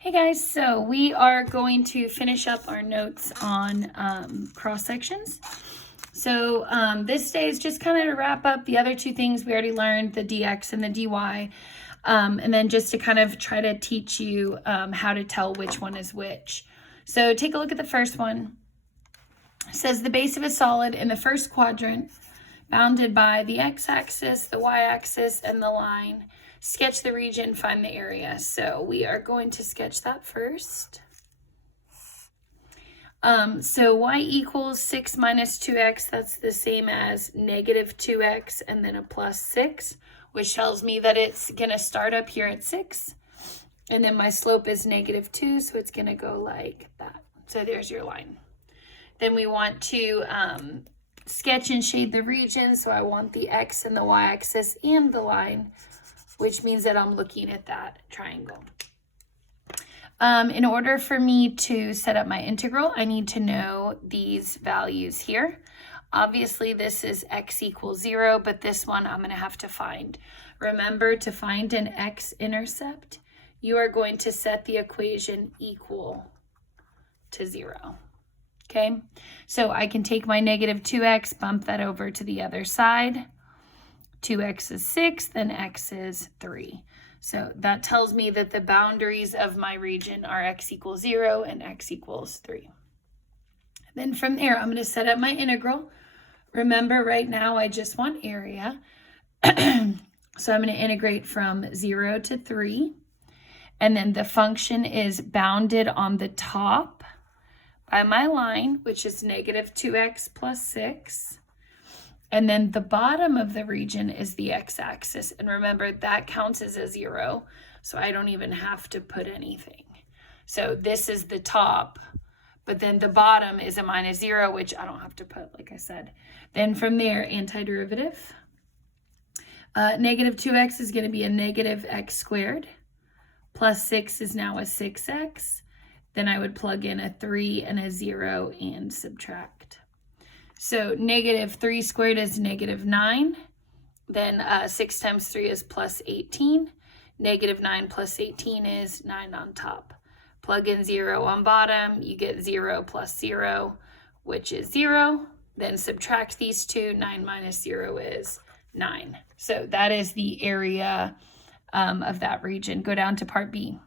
Hey guys, so we are going to finish up our notes on cross sections. So this day is just kind of to wrap up the other two things we already learned, the dx and the dy, and then just to kind of try to teach you how to tell which one is which. So take a look at the first one. It says the base of a solid in the first quadrant, bounded by the x-axis, the y-axis, and the line. Sketch the region, find the area. So we are going to sketch that first. So y equals 6 minus 2x, that's the same as negative 2x and then a plus 6, which tells me that it's going to start up here at 6. And then my slope is negative 2, so it's going to go like that. So there's your line. Then we want to sketch and shade the region. So I want the x and the y-axis and the line, which means that I'm looking at that triangle. In order for me to set up my integral, I need to know these values here. Obviously, this is x equals 0, but this one I'm going to have to find. Remember, to find an x-intercept, you are going to set the equation equal to 0. Okay, so I can take my negative 2x, bump that over to the other side. 2x is 6, then x is 3. So that tells me that the boundaries of my region are x equals 0 and x equals 3. Then from there, I'm going to set up my integral. Remember, right now I just want area. So I'm going to integrate from 0 to 3. And then the function is bounded on the top by my line, which is negative 2x plus 6. And then the bottom of the region is the x-axis. And remember, that counts as a 0, so I don't even have to put anything. So this is the top, but then the bottom is a minus 0, which I don't have to put, like I said. Then from there, antiderivative. Negative 2x is going to be a negative x squared. Plus 6 is now a 6x. Then I would plug in a 3 and a 0 and subtract. So negative 3 squared is negative 9. Then 6 times 3 is plus 18. Negative 9 plus 18 is 9 on top. Plug in 0 on bottom. You get 0 plus 0, which is 0. Then subtract these two. 9 minus 0 is 9. So that is the area of that region. Go down to part B.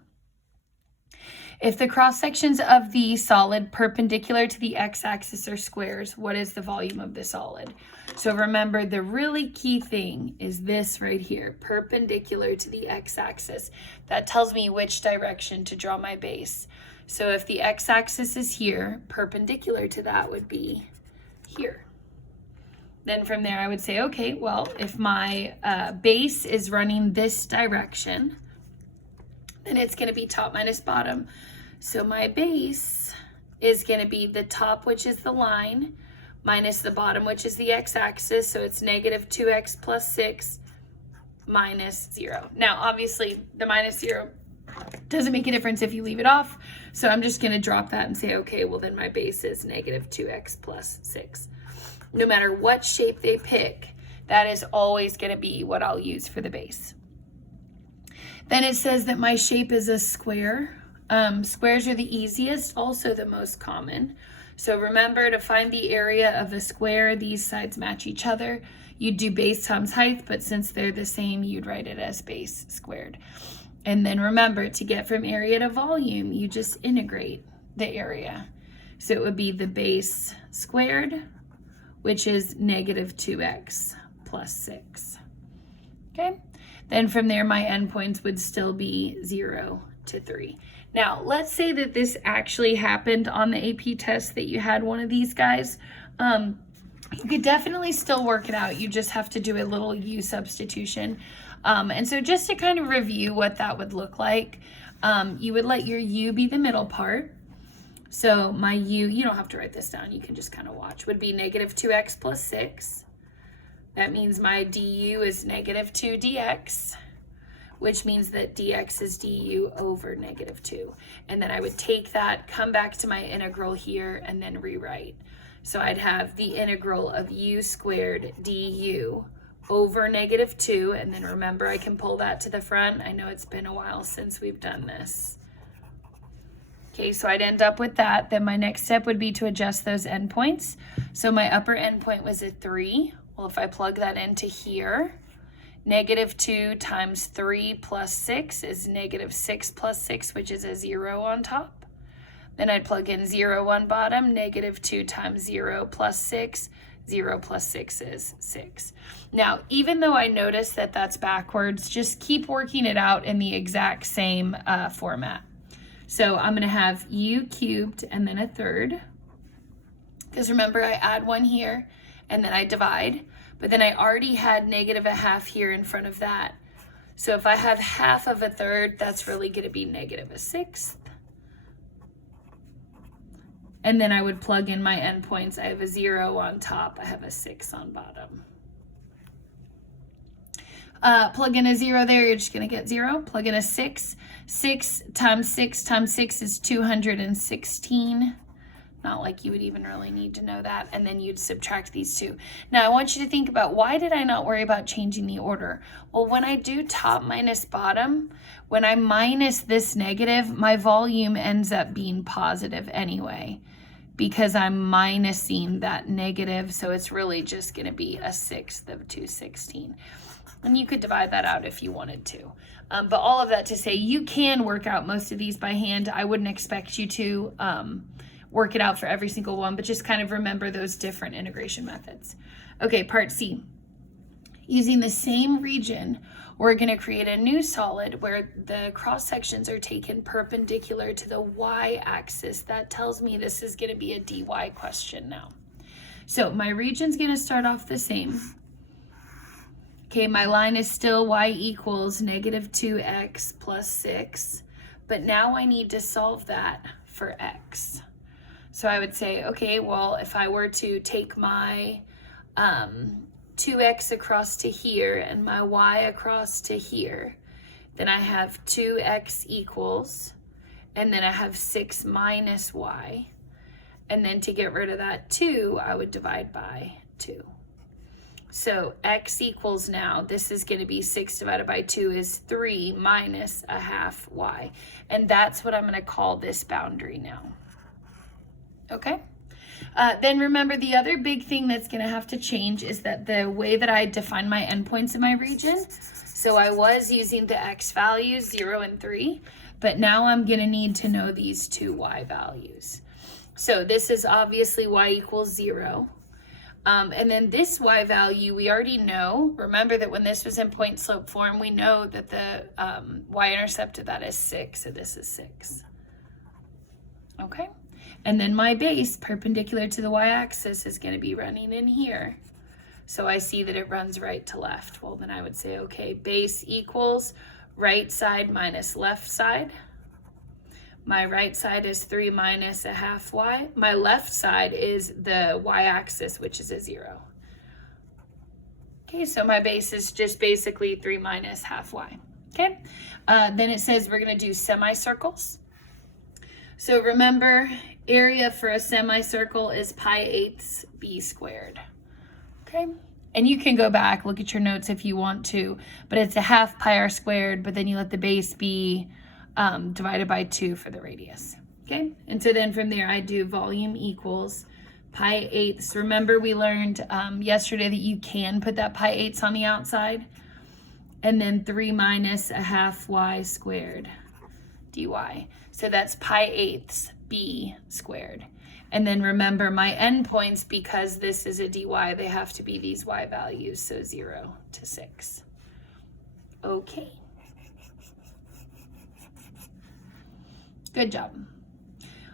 If the cross sections of the solid perpendicular to the x-axis are squares, what is the volume of the solid? So remember, the really key thing is this right here, perpendicular to the x-axis. That tells me which direction to draw my base. So if the x-axis is here, perpendicular to that would be here. Then from there, I would say, okay, well, if my base is running this direction, then it's going to be top minus bottom. So my base is going to be the top, which is the line, minus the bottom, which is the x-axis. So it's negative 2x plus 6 minus 0. Now, obviously, the minus 0 doesn't make a difference if you leave it off. So I'm just going to drop that and say, okay, well, then my base is negative 2x plus 6. No matter what shape they pick, that is always going to be what I'll use for the base. Then it says that my shape is a square. Squares are the easiest, also the most common. So remember, to find the area of a square, these sides match each other. You'd do base times height, but since they're the same, you'd write it as base squared. And then remember, to get from area to volume, you just integrate the area. So it would be the base squared, which is negative 2x plus 6. Okay? Then from there, my endpoints would still be 0 to 3. Now, let's say that this actually happened on the AP test, that you had one of these guys. You could definitely still work it out. You just have to do a little u substitution. And so just to kind of review what that would look like, you would let your u be the middle part. So my u, you don't have to write this down, you can just kind of watch, would be negative 2x plus 6. That means my du is negative 2 dx, which means that dx is du over negative 2. And then I would take that, come back to my integral here, and then rewrite. So I'd have the integral of u squared du over negative 2, and then remember, I can pull that to the front. I know it's been a while since we've done this. Okay, so I'd end up with that. Then my next step would be to adjust those endpoints. So my upper endpoint was a 3. Well, if I plug that into here, -2 times 3 plus 6 is -6 plus 6, which is a 0 on top. Then I'd plug in 0 on bottom, -2 times 0 plus 6, 0 plus 6 is 6. Now, even though I notice that that's backwards, just keep working it out in the exact same format. So I'm going to have u cubed and then a third. Because remember, I add 1 here and then I divide. But then I already had -1/2 here in front of that. So if I have 1/2 of a third, that's really going to be -1/6. And then I would plug in my endpoints. I have a 0 on top. I have a 6 on bottom. Plug in a 0 there, you're just going to get 0. Plug in a 6. 6 times 6 times 6 is 216. Not like you would even really need to know that. And then you'd subtract these two. Now I want you to think about, why did I not worry about changing the order? Well, when I do top minus bottom, when I minus this negative, my volume ends up being positive anyway, because I'm minusing that negative. So it's really just going to be a 1/6 of 216. And you could divide that out if you wanted to. But all of that to say, you can work out most of these by hand. I wouldn't expect you to work it out for every single one, but just kind of remember those different integration methods. Okay, part C. Using the same region, we're going to create a new solid where the cross sections are taken perpendicular to the y-axis. That tells me this is going to be a dy question now. So my region's going to start off the same. Okay, my line is still y equals -2x plus 6, but now I need to solve that for x. So I would say, okay, well, if I were to take my 2x across to here and my y across to here, then I have 2x equals, and then I have 6 minus y. And then to get rid of that 2, I would divide by 2. So x equals now, this is going to be 6 divided by 2 is 3 minus 1/2 y. And that's what I'm going to call this boundary now. Okay? Then remember, the other big thing that's going to have to change is that the way that I define my endpoints in my region. So I was using the x values, 0 and 3, but now I'm going to need to know these two y values. So this is obviously y equals 0. And then this y value, we already know. Remember that when this was in point slope form, we know that the y-intercept of that is 6, so this is 6. Okay? And then my base, perpendicular to the y-axis, is going to be running in here. So I see that it runs right to left. Well, then I would say, okay, base equals right side minus left side. My right side is 3 minus 1/2 y. My left side is the y-axis, which is a 0. Okay, so my base is just basically 3 minus 1/2 y. Okay, then it says we're going to do semicircles. So remember, area for a semicircle is pi/8 b squared. Okay, and you can go back, look at your notes if you want to, but it's a 1/2 pi r squared, but then you let the base be divided by 2 for the radius. Okay, and so then from there I do volume equals pi/8. Remember, we learned yesterday that you can put that pi/8 on the outside, and then 3 minus 1/2 y squared dy. So that's pi/8 b squared. And then remember, my endpoints, because this is a dy, they have to be these y values, so 0 to 6. Okay. Good job.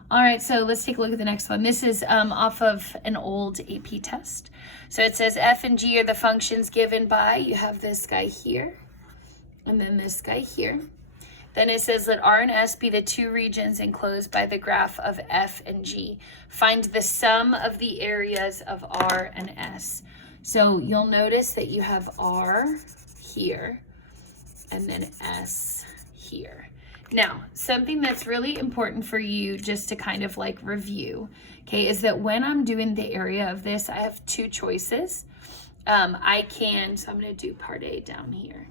All right, so let's take a look at the next one. This is off of an old AP test. So it says f and g are the functions given by, you have this guy here, and then this guy here. Then it says let R and S be the two regions enclosed by the graph of f and g. Find the sum of the areas of R and S. So you'll notice that you have R here, and then S here. Now, something that's really important for you just to kind of like review, okay, is that when I'm doing the area of this, I have two choices. So I'm going to do part A down here.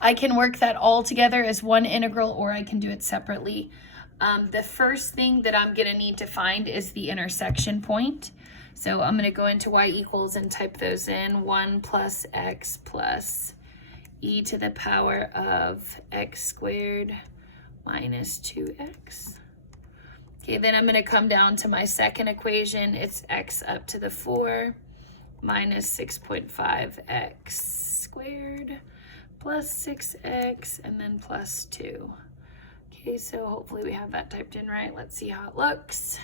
I can work that all together as one integral, or I can do it separately. The first thing that I'm going to need to find is the intersection point. So I'm going to go into y equals and type those in. 1 plus x plus e to the power of x squared minus 2x. Okay, then I'm going to come down to my second equation. It's x up to the 4 minus 6.5x squared plus 6x and then plus 2. Okay, so hopefully we have that typed in right. Let's see how it looks.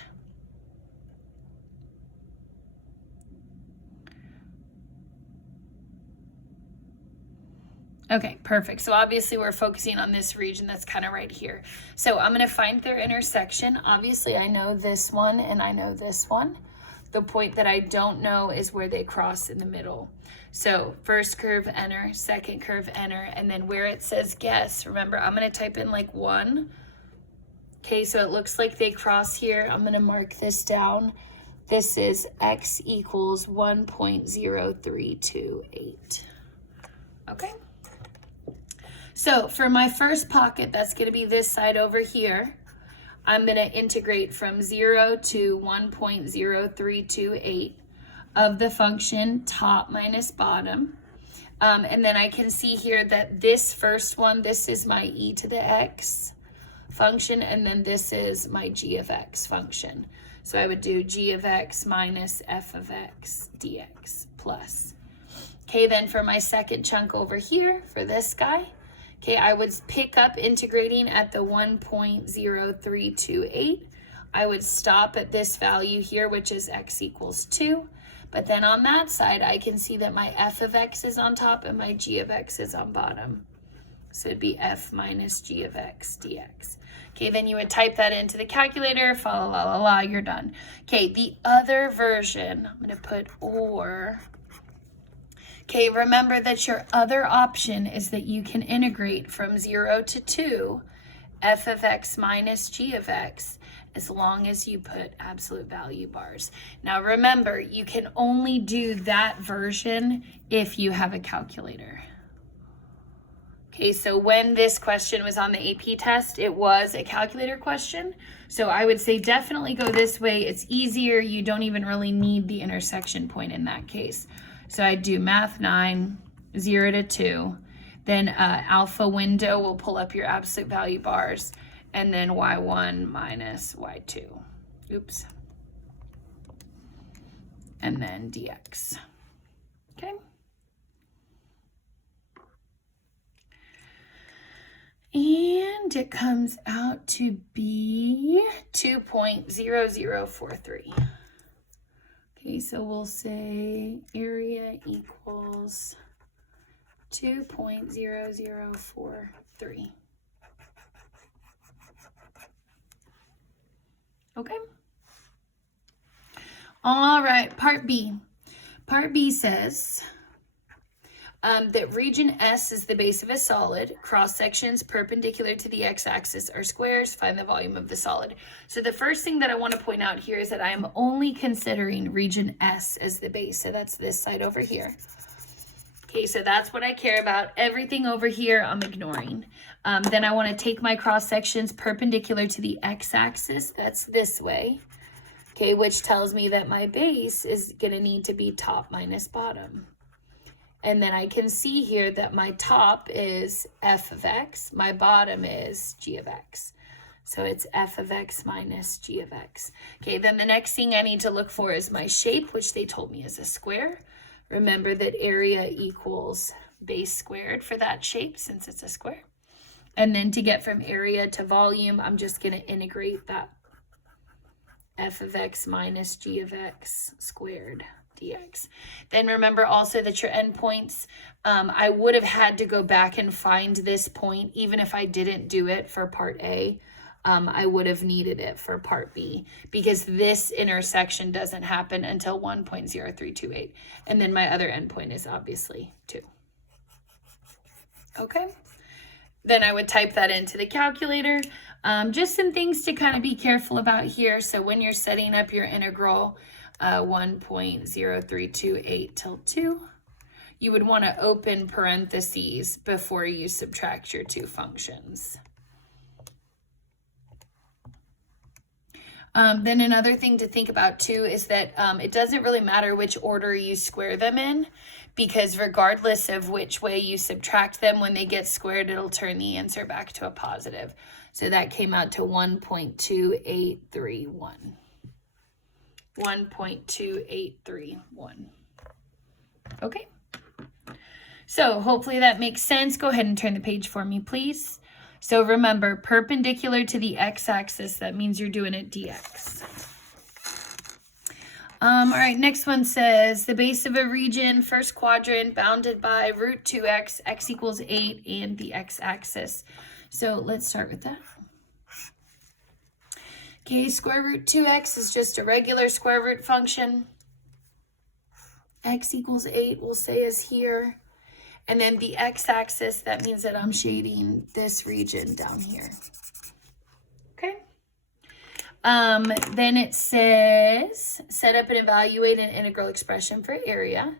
Okay, perfect. So obviously we're focusing on this region that's kind of right here. So I'm going to find their intersection. Obviously I know this one and I know this one. The point that I don't know is where they cross in the middle. So first curve, enter, second curve, enter, and then where it says guess, remember I'm going to type in like 1. Okay, so it looks like they cross here. I'm going to mark this down. This is x equals 1.0328. Okay. So for my first pocket, that's going to be this side over here. I'm going to integrate from 0 to 1.0328 of the function top minus bottom. And then I can see here that this first one, this is my e to the x function, and then this is my g of x function. So I would do g of x minus f of x dx plus. Okay, then for my second chunk over here, for this guy, okay, I would pick up integrating at the 1.0328. I would stop at this value here, which is x equals 2. But then on that side, I can see that my f of x is on top and my g of x is on bottom. So it'd be f minus g of x dx. Okay, then you would type that into the calculator, fa la la la, you're done. Okay, the other version, I'm gonna put or. Okay, remember that your other option is that you can integrate from 0 to 2 f of x minus g of x as long as you put absolute value bars. Now remember, you can only do that version if you have a calculator. Okay, so when this question was on the AP test, it was a calculator question. So I would say definitely go this way. It's easier. You don't even really need the intersection point in that case. So I do math 9, 0 to 2. Then alpha window will pull up your absolute value bars. And then y1 minus y2. Oops. And then dx. Okay. And it comes out to be 2.0043. Okay, so we'll say area equals 2.0043. Okay. All right, part B. Part B says that region S is the base of a solid. Cross sections perpendicular to the x-axis are squares. Find the volume of the solid. So the first thing that I want to point out here is that I am only considering region S as the base. So that's this side over here. Okay, so that's what I care about. Everything over here I'm ignoring. Then I want to take my cross sections perpendicular to the x-axis. That's this way. Okay, which tells me that my base is going to need to be top minus bottom. And then I can see here that my top is f of x. My bottom is g of x. So it's f of x minus g of x. Okay, then the next thing I need to look for is my shape, which they told me is a square. Remember that area equals base squared for that shape since it's a square. And then to get from area to volume, I'm just going to integrate that f of x minus g of x squared dx. Then remember also that your endpoints, I would have had to go back and find this point, even if I didn't do it for part A. I would have needed it for part B because this intersection doesn't happen until 1.0328. And then my other endpoint is obviously 2. Okay. Then I would type that into the calculator. Just some things to kind of be careful about here. So when you're setting up your integral, 1.0328 till 2, you would want to open parentheses before you subtract your two functions. Then another thing to think about too is that it doesn't really matter which order you square them in, because regardless of which way you subtract them, when they get squared, it'll turn the answer back to a positive. So that came out to 1.2831. 1.2831. Okay. So hopefully that makes sense. Go ahead and turn the page for me, please. So remember, perpendicular to the x-axis, that means you're doing it dx. All right, next one says the base of a region, first quadrant, bounded by root 2x, x equals 8, and the x-axis. So let's start with that. Okay, square root 2x is just a regular square root function. X equals 8, we'll say, is here. And then the x-axis, that means that I'm shading this region down here. Okay. Then it says, set up and evaluate an integral expression for area.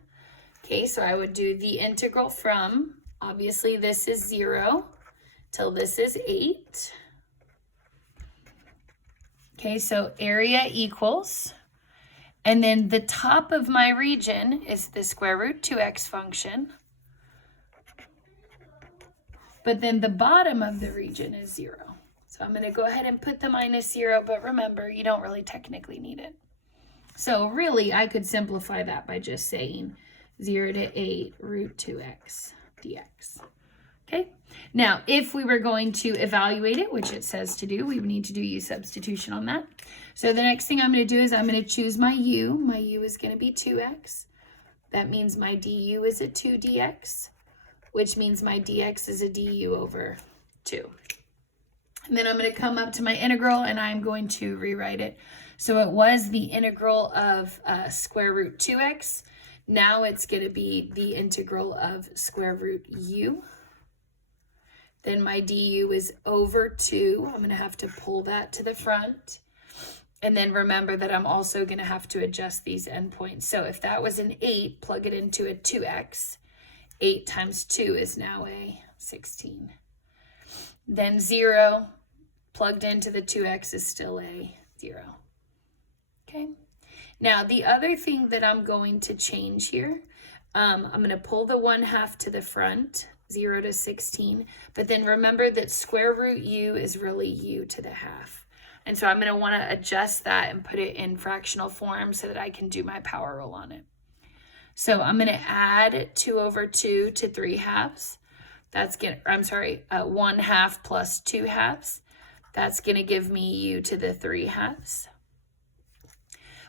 Okay, so I would do the integral from, obviously this is 0 till this is 8. Okay, so area equals, and then the top of my region is the square root 2x function. But then the bottom of the region is 0. So I'm going to go ahead and put the minus 0, but remember, you don't really technically need it. So really, I could simplify that by just saying 0 to 8 root 2x dx. Okay, now if we were going to evaluate it, which it says to do, we would need to do u substitution on that. So the next thing I'm going to do is I'm going to choose my u. My u is going to be 2x. That means my du is a 2 dx. Which means my dx is a du over 2. And then I'm going to come up to my integral and I'm going to rewrite it. So it was the integral of square root 2x. Now it's going to be the integral of square root u. Then my du is over 2. I'm going to have to pull that to the front. And then remember that I'm also going to have to adjust these endpoints. So if that was an 8, plug it into a 2x. 8 times 2 is now a 16. Then 0 plugged into the 2x is still a 0. Okay. Now the other thing that I'm going to change here, I'm going to pull the 1/2 to the front, 0 to 16. But then remember that square root u is really u to the half. And so I'm going to want to adjust that and put it in fractional form so that I can do my power rule on it. So I'm going to add 2 over 2 to 3/2. That's going to, 1/2 plus 2/2. That's going to give me u to the 3/2.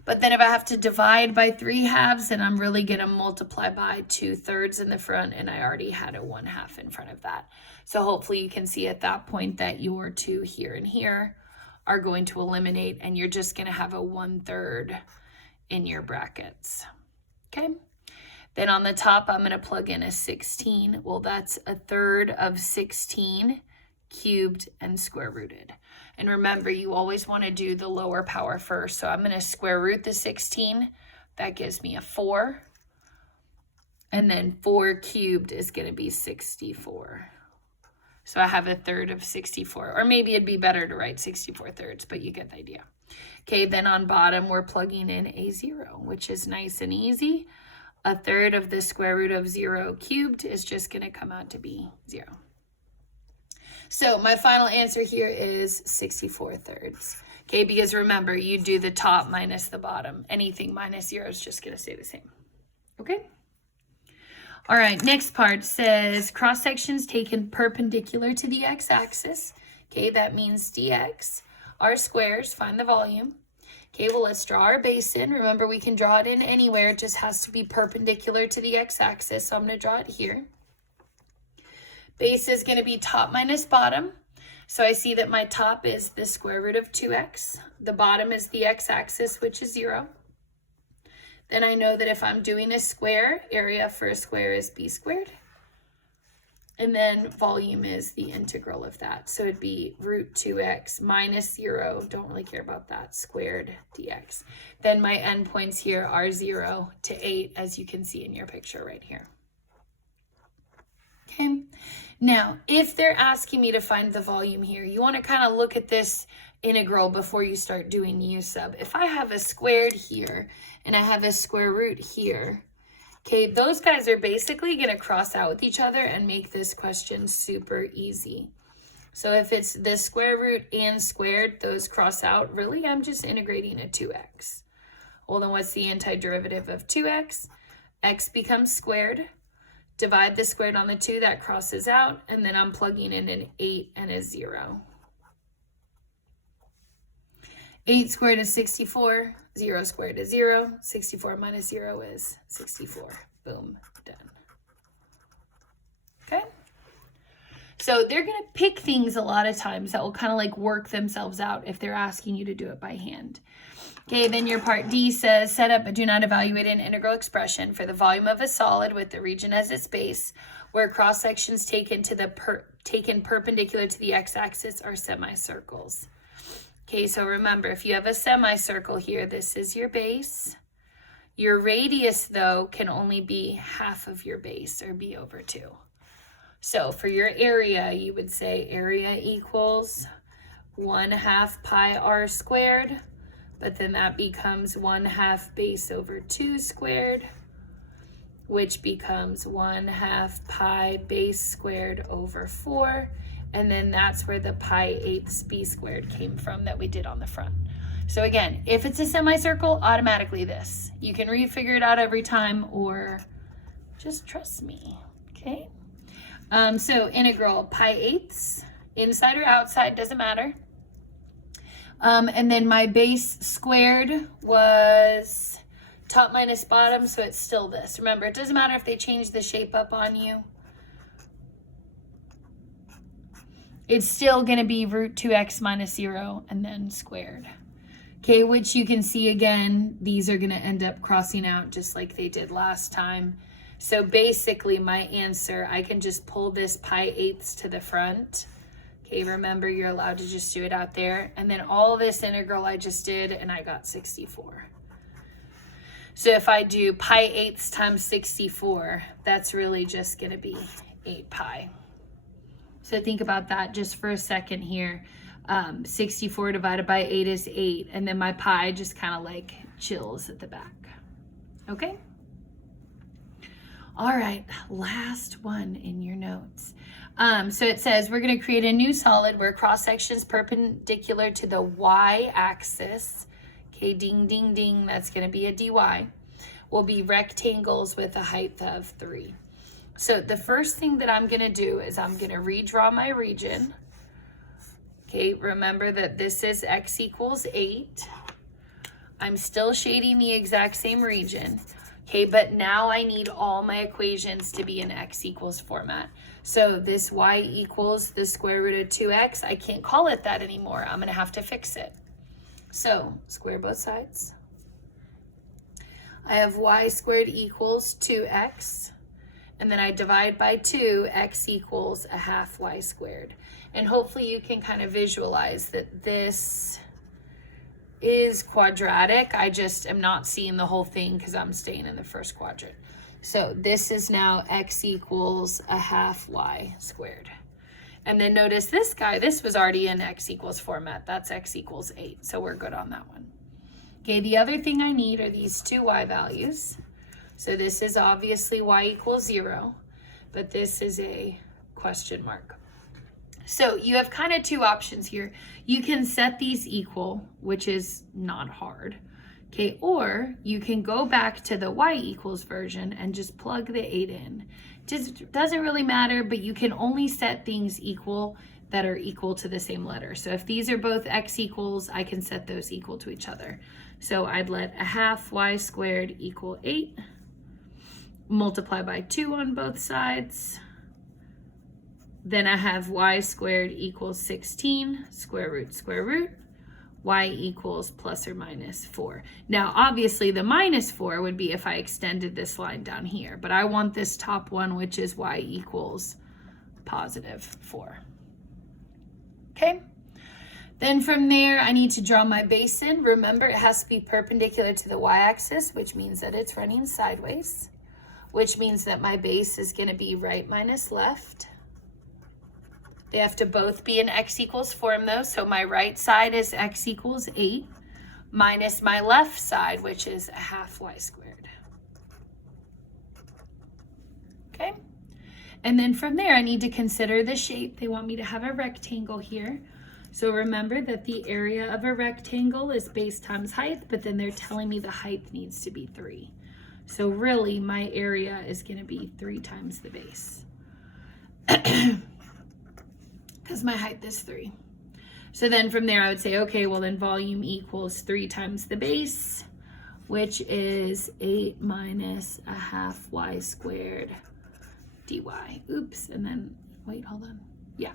But then if I have to divide by 3/2, then I'm really going to multiply by 2/3 in the front, and I already had a 1/2 in front of that. So hopefully you can see at that point that your 2 here and here are going to eliminate, and you're just going to have a 1/3 in your brackets. Okay. Then on the top, I'm going to plug in a 16. Well, that's 1/3 of 16 cubed and square rooted. And remember, you always want to do the lower power first. So I'm going to square root the 16. That gives me a 4. And then 4 cubed is going to be 64. So I have 1/3 of 64. Or maybe it'd be better to write 64/3, but you get the idea. Okay, then on bottom, we're plugging in a 0, which is nice and easy. 1/3 of the square root of 0 cubed is just going to come out to be 0. So my final answer here is 64/3. Okay, because remember, you do the top minus the bottom. Anything minus 0 is just going to stay the same. Okay? All right, next part says cross sections taken perpendicular to the x-axis. Okay, that means dx. R squares, find the volume. Okay, well, let's draw our basin. Remember, we can draw it in anywhere. It just has to be perpendicular to the x-axis. So I'm going to draw it here. Base is going to be top minus bottom. So I see that my top is the square root of 2x. The bottom is the x-axis, which is 0. Then I know that if I'm doing a square, area for a square is b squared. And then volume is the integral of that. So it'd be root 2x minus 0, don't really care about that, squared dx. Then my endpoints here are 0 to 8, as you can see in your picture right here. Okay, now if they're asking me to find the volume here, you want to kind of look at this integral before you start doing u sub. If I have a squared here and I have a square root here, okay, those guys are basically going to cross out with each other and make this question super easy. So if it's the square root and squared, those cross out. Really, I'm just integrating a 2x. Well, then what's the antiderivative of 2x? X becomes squared. Divide the squared on the 2, that crosses out, and then I'm plugging in an 8 and a 0. 8 squared is 64, 0 squared is 0, 64 minus 0 is 64. Boom, done. Okay? So they're going to pick things a lot of times that will kind of like work themselves out if they're asking you to do it by hand. Okay, then your part D says, set up but do not evaluate an integral expression for the volume of a solid with the region as its base, where cross sections taken perpendicular to the x-axis are semicircles. Okay, so remember, if you have a semicircle here, this is your base. Your radius, though, can only be half of your base, or b over 2. So for your area, you would say area equals 1/2 pi r squared, but then that becomes 1/2 base over 2 squared, which becomes 1/2 pi base squared over 4. And then that's where the pi 8ths b squared came from that we did on the front. So again, if it's a semicircle, automatically this. You can refigure it out every time, or just trust me, okay? So integral pi 8ths, inside or outside, doesn't matter. And then my base squared was top minus bottom, so it's still this. Remember, it doesn't matter if they change the shape up on you. It's still going to be root 2x minus 0 and then squared. Okay, which you can see again, these are going to end up crossing out just like they did last time. So basically my answer, I can just pull this pi 8ths to the front. Okay, remember you're allowed to just do it out there. And then all this integral I just did, and I got 64. So if I do pi 8ths times 64, that's really just going to be 8 pi. So think about that just for a second here. 64 divided by 8 is 8. And then my pi just kind of like chills at the back. Okay? All right, last one in your notes. So it says we're going to create a new solid where cross sections perpendicular to the y-axis. Okay, ding, ding, ding. That's going to be a dy. Will be rectangles with a height of 3. So the first thing that I'm going to do is I'm going to redraw my region. Okay, remember that this is x equals 8. I'm still shading the exact same region. Okay, but now I need all my equations to be in x equals format. So this y equals the square root of 2x, I can't call it that anymore. I'm going to have to fix it. So square both sides. I have y squared equals 2x. And then I divide by 2, x equals a half y squared. And hopefully you can kind of visualize that this is quadratic. I just am not seeing the whole thing because I'm staying in the first quadrant. So this is now x equals a half y squared. And then notice this guy, this was already in x equals format. That's x equals 8. So we're good on that one. Okay, the other thing I need are these two y values. So this is obviously y equals 0, but this is a question mark. So you have kind of two options here. You can set these equal, which is not hard, okay? Or you can go back to the y equals version and just plug the 8 in. Just doesn't really matter, but you can only set things equal that are equal to the same letter. So if these are both x equals, I can set those equal to each other. So I'd let a half y squared equal 8. Multiply by 2 on both sides. Then I have y squared equals 16, square root, y equals plus or minus 4. Now, obviously, the minus 4 would be if I extended this line down here, but I want this top one, which is y equals positive 4. Okay? Then from there, I need to draw my basin. Remember, it has to be perpendicular to the y-axis, which means that it's running sideways, which means that my base is going to be right minus left. They have to both be in x equals form though. So my right side is x equals 8 minus my left side, which is a half y squared. Okay. And then from there, I need to consider the shape. They want me to have a rectangle here. So remember that the area of a rectangle is base times height, but then they're telling me the height needs to be 3. So really my area is going to be 3 times the base because my height is 3. So then from there I would say, okay, well then volume equals 3 times the base, which is 8 minus a half y squared dy. Oops, and then, wait, hold on. Yeah.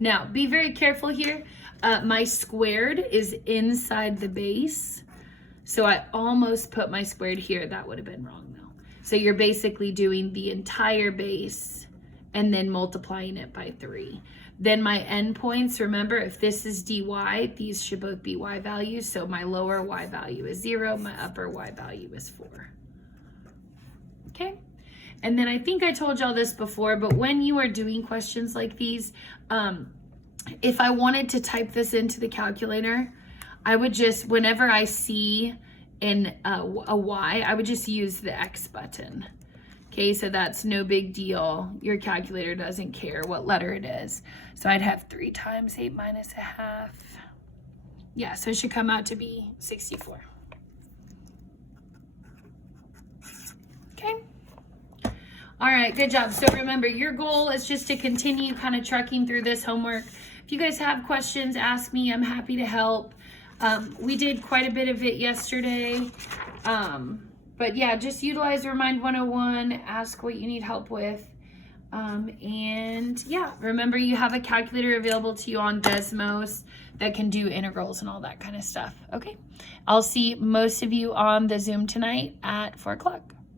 Now, be very careful here. My squared is inside the base. So I almost put my squared here. That would have been wrong though. So you're basically doing the entire base and then multiplying it by 3. Then my endpoints, remember, if this is dy, these should both be y values. So my lower y value is 0, my upper y value is 4. Okay? And then I think I told y'all this before, but when you are doing questions like these, if I wanted to type this into the calculator, I would just, whenever I see a y, I would just use the X button. Okay, so that's no big deal. Your calculator doesn't care what letter it is. So I'd have 3 times 8 minus a half. Yeah, so it should come out to be 64. Okay. All right, good job. So remember, your goal is just to continue kind of trucking through this homework. If you guys have questions, ask me. I'm happy to help. We did quite a bit of it yesterday. But yeah, just utilize Remind 101, ask what you need help with. And yeah, remember you have a calculator available to you on Desmos that can do integrals and all that kind of stuff. Okay, I'll see most of you on the Zoom tonight at 4 o'clock.